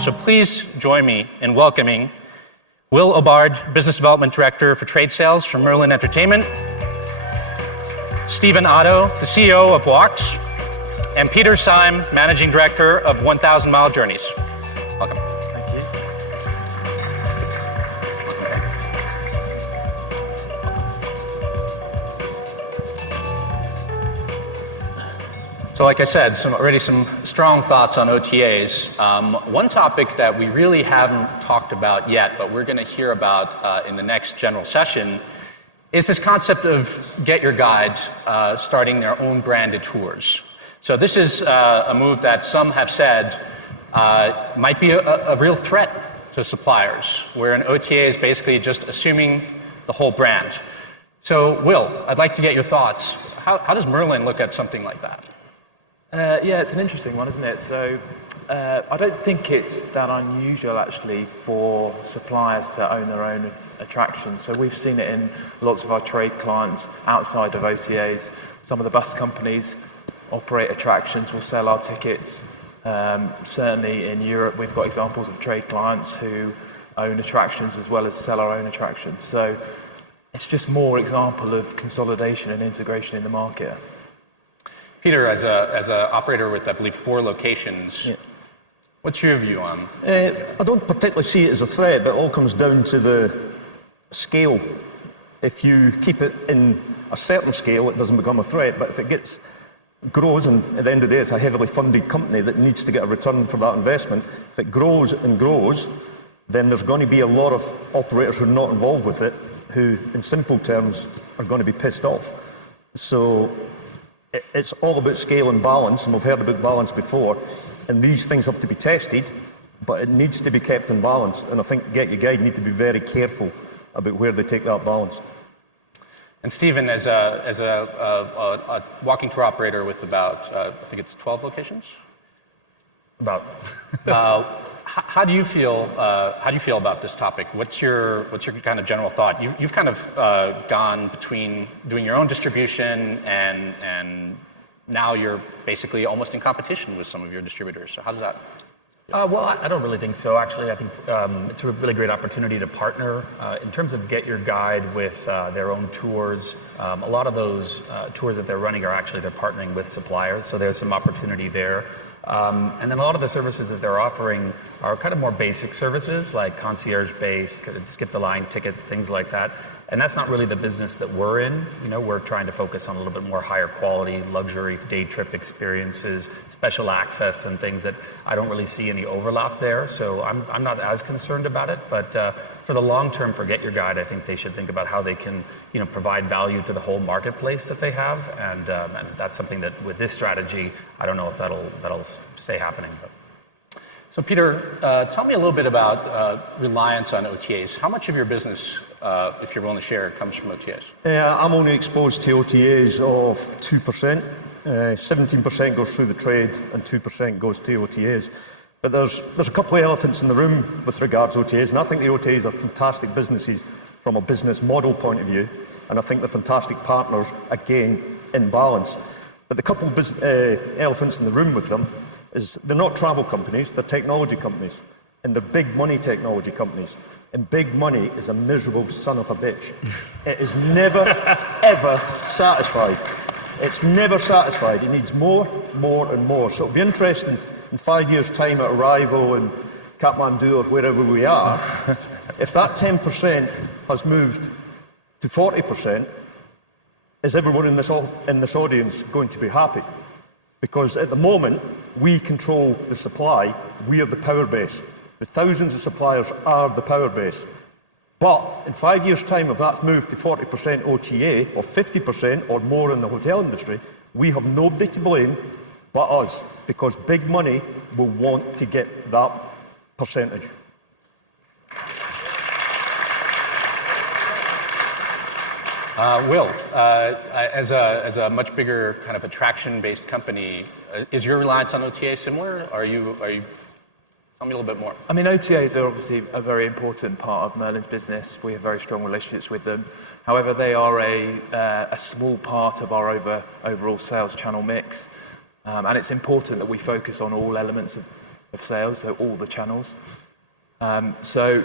So please join me in welcoming Will Obbard, Business Development Director for Trade Sales for Merlin Entertainment, Stephen Oddo, the CEO of Walks, and Peter Syme, Managing Director of 1,000 Mile Journeys. Welcome. Thank you. So like I said, already some strong thoughts on OTAs. One topic that we really haven't talked about yet, but we're going to hear about in the next general session, is this concept of Get Your Guide starting their own branded tours. So this is a move that some have said might be a real threat to suppliers, where an OTA is basically just assuming the whole brand. So Will, I'd like to get your thoughts. How does Merlin look at something like that? Yeah, it's an interesting one, isn't it? So I don't think it's that unusual actually for suppliers to own their own attractions. So we've seen it in lots of our trade clients outside of OTAs. Some of the bus companies operate attractions, will sell our tickets. Certainly in Europe, we've got examples of trade clients who own attractions as well as sell our own attractions. So it's just more example of consolidation and integration in the market. Peter, as a operator with, I believe, 4 locations, yeah. What's your view on? I don't particularly see it as a threat, but it all comes down to the scale. If you keep it in a certain scale, it doesn't become a threat, but if it grows, and at the end of the day, it's a heavily funded company that needs to get a return for that investment. If it grows and grows, then there's going to be a lot of operators who are not involved with it, who, in simple terms, are going to be pissed off. So it's all about scale and balance, and we've heard about balance before, and these things have to be tested, but it needs to be kept in balance, and I think Get Your Guide need to be very careful about where they take that balance. And Stephen, as a walking tour operator with about, I think it's 12 locations? About. How do you feel about this topic? What's your kind of general thought? You've kind of gone between doing your own distribution and now you're basically almost in competition with some of your distributors. So how does that? Well, I don't really think so, actually. I think it's a really great opportunity to partner. In terms of Get Your Guide with their own tours, a lot of those tours that they're running are actually they're partnering with suppliers, so there's some opportunity there. And then a lot of the services that they're offering are kind of more basic services, like concierge-based, skip the line tickets, things like that. And that's not really the business that we're in. You know, we're trying to focus on a little bit more higher quality, luxury day trip experiences, special access, and things that I don't really see any overlap there. So I'm not as concerned about it. But for the long term, for Get Your Guide, I think they should think about how they can, provide value to the whole marketplace that they have. And that's something that with this strategy, I don't know if that'll stay happening. But. So Peter, tell me a little bit about reliance on OTAs. How much of your business, if you're willing to share, comes from OTAs? I'm only exposed to OTAs of 2%. 17% goes through the trade and 2% goes to OTAs. But there's a couple of elephants in the room with regards to OTAs, and I think the OTAs are fantastic businesses from a business model point of view, and I think they're fantastic partners, again, in balance. But the couple of elephants in the room with them is they're not travel companies, they're technology companies, and they're big money technology companies. And big money is a miserable son of a bitch. It is never, ever satisfied. It's never satisfied. It needs more, and more. So it'll be interesting in 5 years' time at Arival and Kathmandu or wherever we are, if that 10% has moved to 40%, is everyone in this audience going to be happy? Because at the moment, we control the supply, we are the power base. The thousands of suppliers are the power base. But in 5 years' time, if that's moved to 40% OTA or 50% or more in the hotel industry, we have nobody to blame but us, because big money will want to get that percentage. Will, as a much bigger kind of attraction-based company, is your reliance on OTA similar? Are you? Tell me a little bit more. I mean, OTAs are obviously a very important part of Merlin's business. We have very strong relationships with them. However, they are a small part of our overall sales channel mix. And it's important that we focus on all elements of of sales, so all the channels. So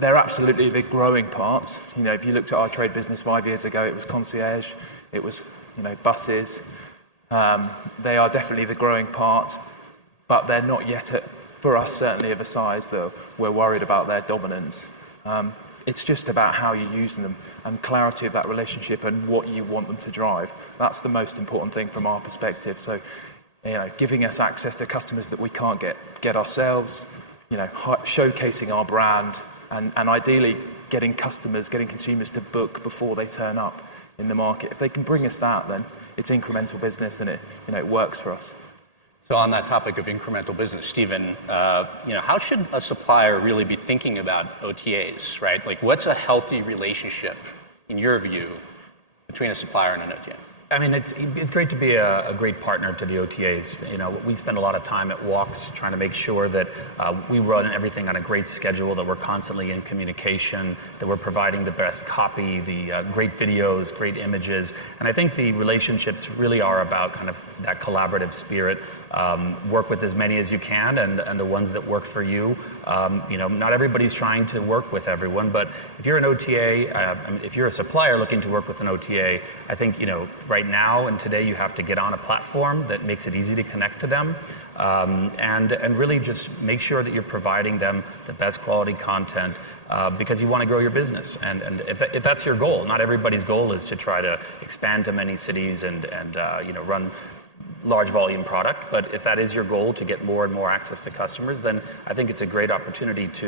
they're absolutely the growing part. You know, if you looked at our trade business 5 years ago, it was concierge, it was, you know, buses. They are definitely the growing part, but they're not yet for us certainly of a size that we're worried about their dominance. It's just about how you're using them and clarity of that relationship and what you want them to drive. That's the most important thing from our perspective. So, you know, giving us access to customers that we can't get ourselves, you know, showcasing our brand, and ideally getting consumers to book before they turn up in the market. If they can bring us that, then it's incremental business, and it works for us. So on that topic of incremental business, Stephen, you know, how should a supplier really be thinking about OTAs, right? Like, what's a healthy relationship, in your view, between a supplier and an OTA? I mean, it's great to be a great partner to the OTAs. You know, we spend a lot of time at walks trying to make sure that we run everything on a great schedule, that we're constantly in communication, that we're providing the best copy, the great videos, great images. And I think the relationships really are about kind of that collaborative spirit. Work with as many as you can, and the ones that work for you. You know, not everybody's trying to work with everyone, but if you're an OTA, I mean, if you're a supplier looking to work with an OTA, I think, you know, right now and today you have to get on a platform that makes it easy to connect to them, and really just make sure that you're providing them the best quality content, because you want to grow your business. And if that's your goal, not everybody's goal is to try to expand to many cities and you know, run large volume product, but if that is your goal, to get more and more access to customers, then I think it's a great opportunity to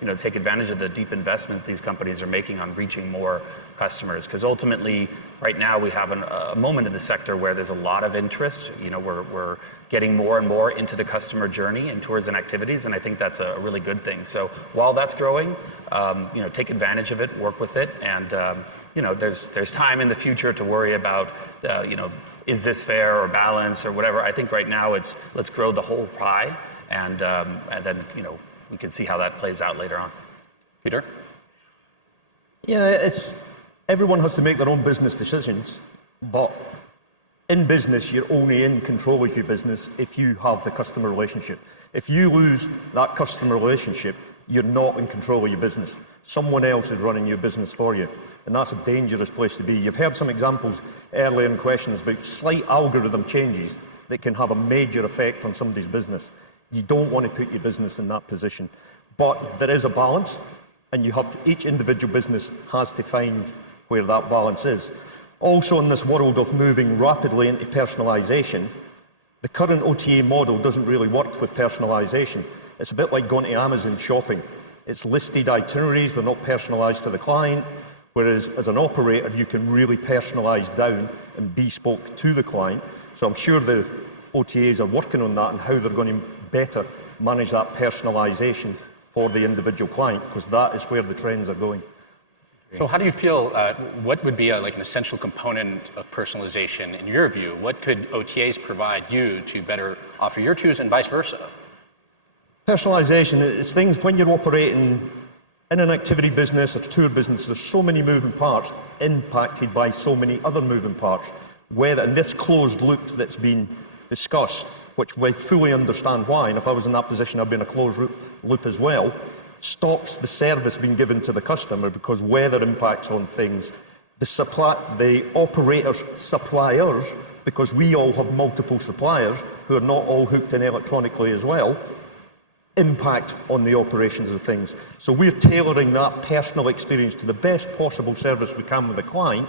you know, take advantage of the deep investment these companies are making on reaching more customers. Because ultimately, right now we have a moment in the sector where there's a lot of interest. You know, we're getting more and more into the customer journey and tours and activities, and I think that's a really good thing. So while that's growing, you know, take advantage of it, work with it, and you know, there's time in the future to worry about you know, is this fair or balance or whatever. I think right now it's let's grow the whole pie, and then, you know, we can see how that plays out later on. Peter? Yeah, everyone has to make their own business decisions, but in business, you're only in control of your business if you have the customer relationship. If you lose that customer relationship, you're not in control of your business. Someone else is running your business for you, and that's a dangerous place to be. You've heard some examples earlier in questions about slight algorithm changes that can have a major effect on somebody's business. You don't want to put your business in that position. But there is a balance, and each individual business has to find where that balance is. Also, in this world of moving rapidly into personalisation, the current OTA model doesn't really work with personalisation. It's a bit like going to Amazon shopping. It's listed itineraries, they're not personalised to the client, whereas as an operator you can really personalise down and bespoke to the client. So I'm sure the OTAs are working on that and how they're going to better manage that personalisation for the individual client, because that is where the trends are going. So how do you feel, what would be like an essential component of personalization in your view? What could OTAs provide you to better offer your tours and vice versa? Personalisation is things when you're operating in an activity business or tour business, there's so many moving parts impacted by so many other moving parts. Whether in this closed loop that's been discussed, which we fully understand why, and if I was in that position I'd be in a closed loop as well, stops the service being given to the customer because weather impacts on things. The operators' suppliers, because we all have multiple suppliers who are not all hooked in electronically as well, impact on the operations of things. So we're tailoring that personal experience to the best possible service we can with the client,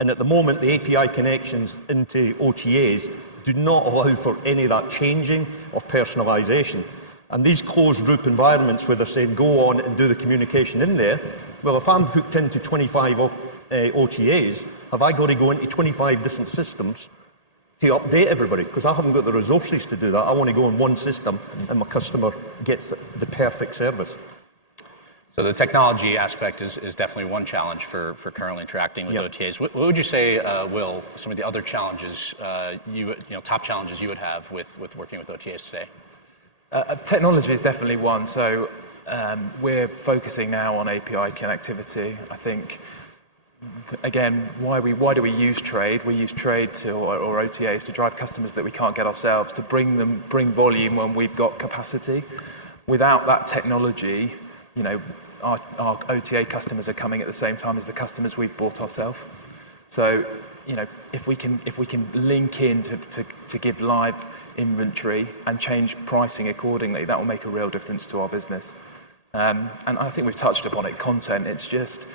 and at the moment the API connections into OTAs do not allow for any of that changing or personalisation. And these closed loop environments where they're saying go on and do the communication in there, well, if I'm hooked into 25 OTAs, have I got to go into 25 different systems to update everybody? Because I haven't got the resources to do that. I want to go in one system and my customer gets the perfect service. So the technology aspect is definitely one challenge for currently interacting with OTAs. What would you say, Will, some of the other challenges, top challenges you would have with working with OTAs today? Technology is definitely one. So we're focusing now on API connectivity. I think again, why do we use trade? We use trade or OTAs to drive customers that we can't get ourselves, to bring volume when we've got capacity. Without that technology, our OTA customers are coming at the same time as the customers we've bought ourselves. So, if we can link in to give live inventory and change pricing accordingly, that will make a real difference to our business. And I think we've touched upon it. Content. It's just,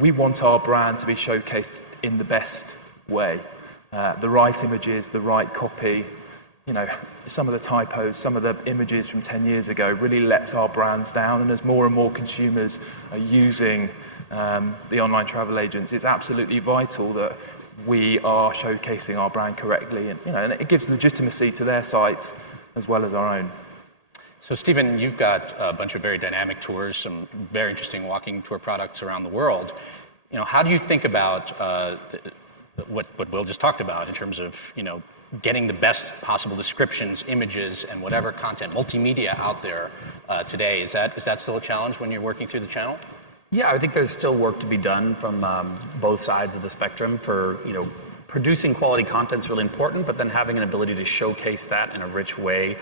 we want our brand to be showcased in the best way. The right images, the right copy. Some of the typos, some of the images from 10 years ago really lets our brands down. And as more and more consumers are using the online travel agents, it's absolutely vital that we are showcasing our brand correctly. And it gives legitimacy to their sites as well as our own. So, Stephen, you've got a bunch of very dynamic tours, some very interesting walking tour products around the world. How do you think about what Will just talked about in terms of, getting the best possible descriptions, images, and whatever content, multimedia out there today? Is that still a challenge when you're working through the channel? Yeah, I think there's still work to be done from both sides of the spectrum. For producing quality content is really important, but then having an ability to showcase that in a rich way,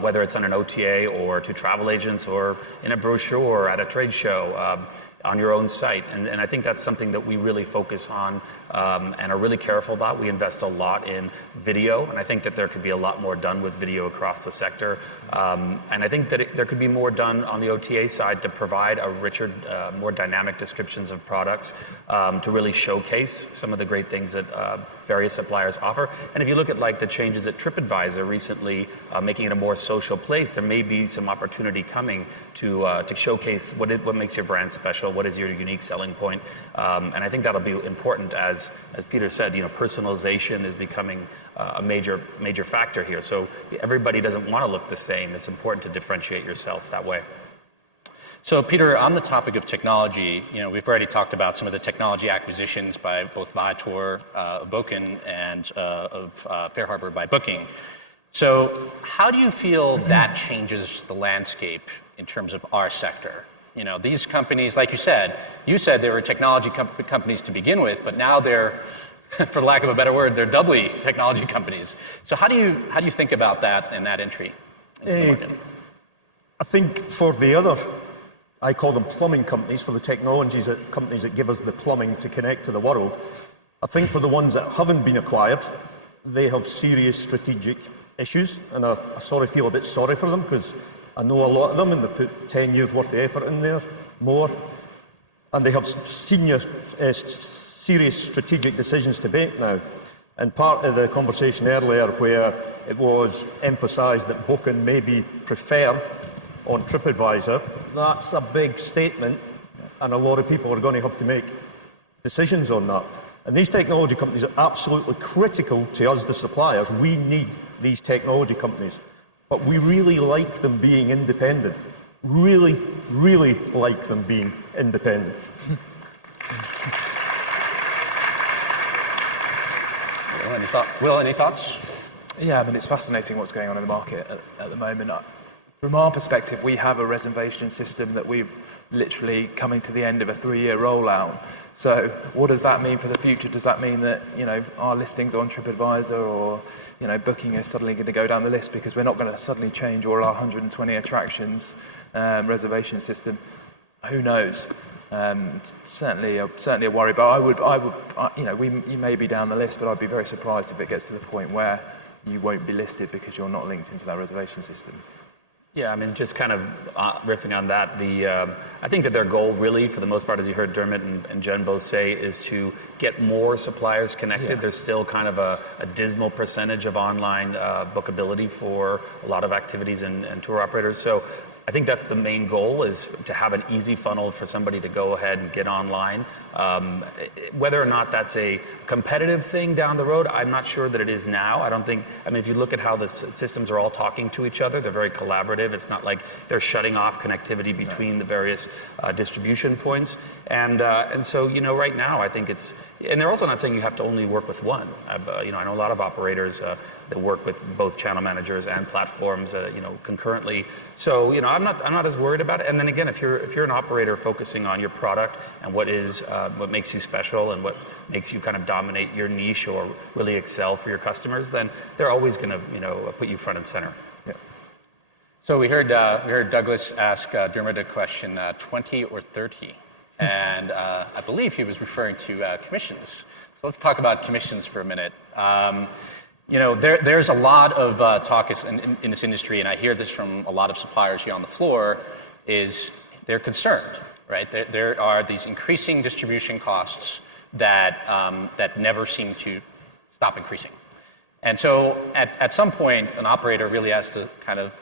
whether it's on an OTA or to travel agents or in a brochure or at a trade show, on your own site. And I think that's something that we really focus on and are really careful about. We invest a lot in video, and I think that there could be a lot more done with video across the sector. And I think that there could be more done on the OTA side to provide a richer, more dynamic descriptions of products to really showcase some of the great things that various suppliers offer. And if you look at the changes at TripAdvisor recently, making it a more social place, there may be some opportunity coming to showcase what makes your brand special, what is your unique selling point. And I think that'll be important as Peter said, personalization is becoming a major factor here. So everybody doesn't want to look the same. It's important to differentiate yourself that way. So, Peter, on the topic of technology, we've already talked about some of the technology acquisitions by both Viator, Booking, and of FareHarbor by Booking. So, how do you feel that changes the landscape in terms of our sector? These companies, like you said they were technology companies to begin with, but now they're, for lack of a better word, they're doubly technology companies. So, how do you think about that and that entry into the market? I think for the other, I call them plumbing companies, for the companies that give us the plumbing to connect to the world. I think for the ones that haven't been acquired, they have serious strategic issues, and I feel a bit sorry for them, because I know a lot of them, and they've put 10 years worth of effort in there, more, and they have serious strategic decisions to make now. And part of the conversation earlier, where it was emphasised that Booking may be preferred on TripAdvisor, that's a big statement, and a lot of people are going to have to make decisions on that. And these technology companies are absolutely critical to us, the suppliers. We need these technology companies, but we really like them being independent. Really, really like them being independent. Will, any thoughts? Yeah, it's fascinating what's going on in the market at the moment. From our perspective, we have a reservation system that we're literally coming to the end of a 3-year rollout. So what does that mean for the future? Does that mean that, our listings on TripAdvisor or, Booking is suddenly going to go down the list because we're not going to suddenly change all our 120 attractions reservation system? Who knows? Certainly a worry, but you may be down the list, but I'd be very surprised if it gets to the point where you won't be listed because you're not linked into that reservation system. Yeah, just kind of riffing on that, I think that their goal really, for the most part, as you heard Dermot and Jen both say, is to get more suppliers connected. Yeah. There's still kind of a dismal percentage of online bookability for a lot of activities and tour operators. So I think that's the main goal, is to have an easy funnel for somebody to go ahead and get online. Whether or not that's a competitive thing down the road, I'm not sure that it is now. I don't think, if you look at how the systems are all talking to each other, they're very collaborative. It's not like they're shutting off connectivity between the various distribution points. And so, right now I think and they're also not saying you have to only work with one. I know a lot of operators, that work with both channel managers and platforms, concurrently. So, I'm not as worried about it. And then again, if you're an operator focusing on your product and what makes you special and what makes you kind of dominate your niche or really excel for your customers, then they're always going to, put you front and center. Yeah. So we heard Douglas ask Dermot a question, 20 or 30, and I believe he was referring to commissions. So let's talk about commissions for a minute. There's a lot of talk in this industry, and I hear this from a lot of suppliers here on the floor, is they're concerned, right? There are these increasing distribution costs that never seem to stop increasing. And so at some point, an operator really has to kind of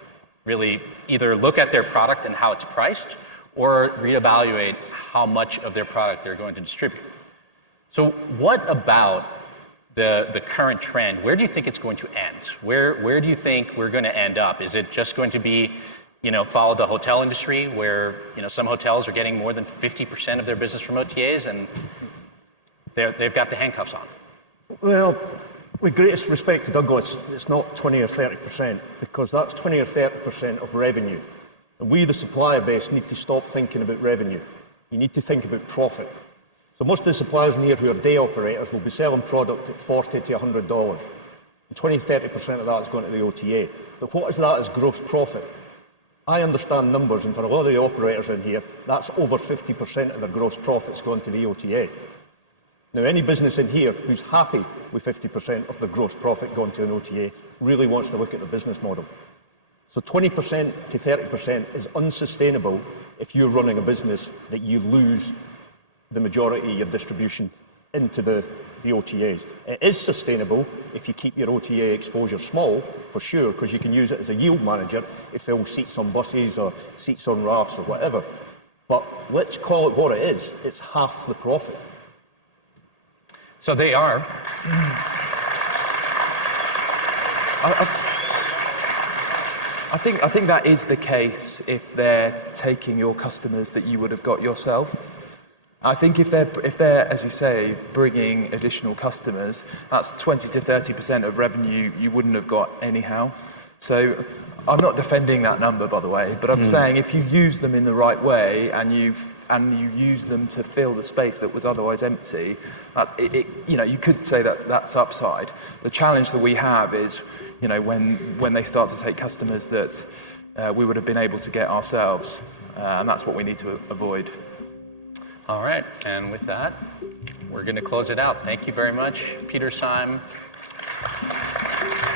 really either look at their product and how it's priced or reevaluate how much of their product they're going to distribute. So what about the current trend? Where do you think it's going to end? Where do you think we're going to end up? Is it just going to be, follow the hotel industry where, some hotels are getting more than 50% of their business from OTAs and they've got the handcuffs on? Well, with greatest respect to Douglas, it's not 20 or 30%, because that's 20 or 30% of revenue. And we, the supplier base, need to stop thinking about revenue. You need to think about profit. So most of the suppliers in here who are day operators will be selling product at $40 to $100. And 20, 30% of that is going to the OTA. But what is that as gross profit? I understand numbers, and for a lot of the operators in here, that's over 50% of their gross profits going to the OTA. Now, any business in here who's happy with 50% of their gross profit going to an OTA really wants to look at the business model. So 20% to 30% is unsustainable if you're running a business that you lose the majority of your distribution into the OTAs. It is sustainable if you keep your OTA exposure small, for sure, because you can use it as a yield manager to fill seats on buses or seats on rafts or whatever. But let's call it what it is. It's half the profit. So they are. I think that is the case if they're taking your customers that you would have got yourself. I think if they're, as you say, bringing additional customers, that's 20 to 30% of revenue you wouldn't have got anyhow. So I'm not defending that number, by the way, but I'm saying if you use them in the right way and you use them to fill the space that was otherwise empty, you could say that that's upside. The challenge that we have is, when they start to take customers that we would have been able to get ourselves, and that's what we need to avoid. All right, and with that, we're going to close it out. Thank you very much, Peter Syme,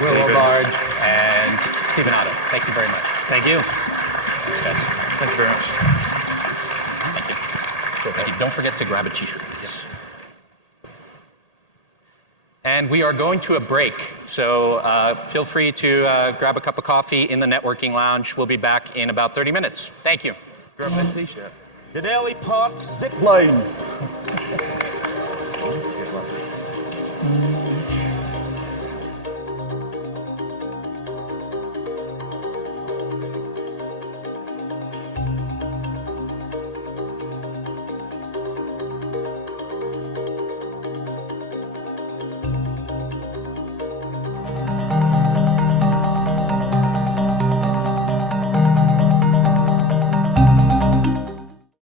Will Obbard, and Stephen Oddo. Thank you very much. Thank you. Thanks, guys. Thank you very much. Thank you. Thank you. Don't forget to grab a t-shirt. Yes. And we are going to a break, so feel free to grab a cup of coffee in the networking lounge. We'll be back in about 30 minutes. Thank you. Grab my t-shirt. Denali Park zip line.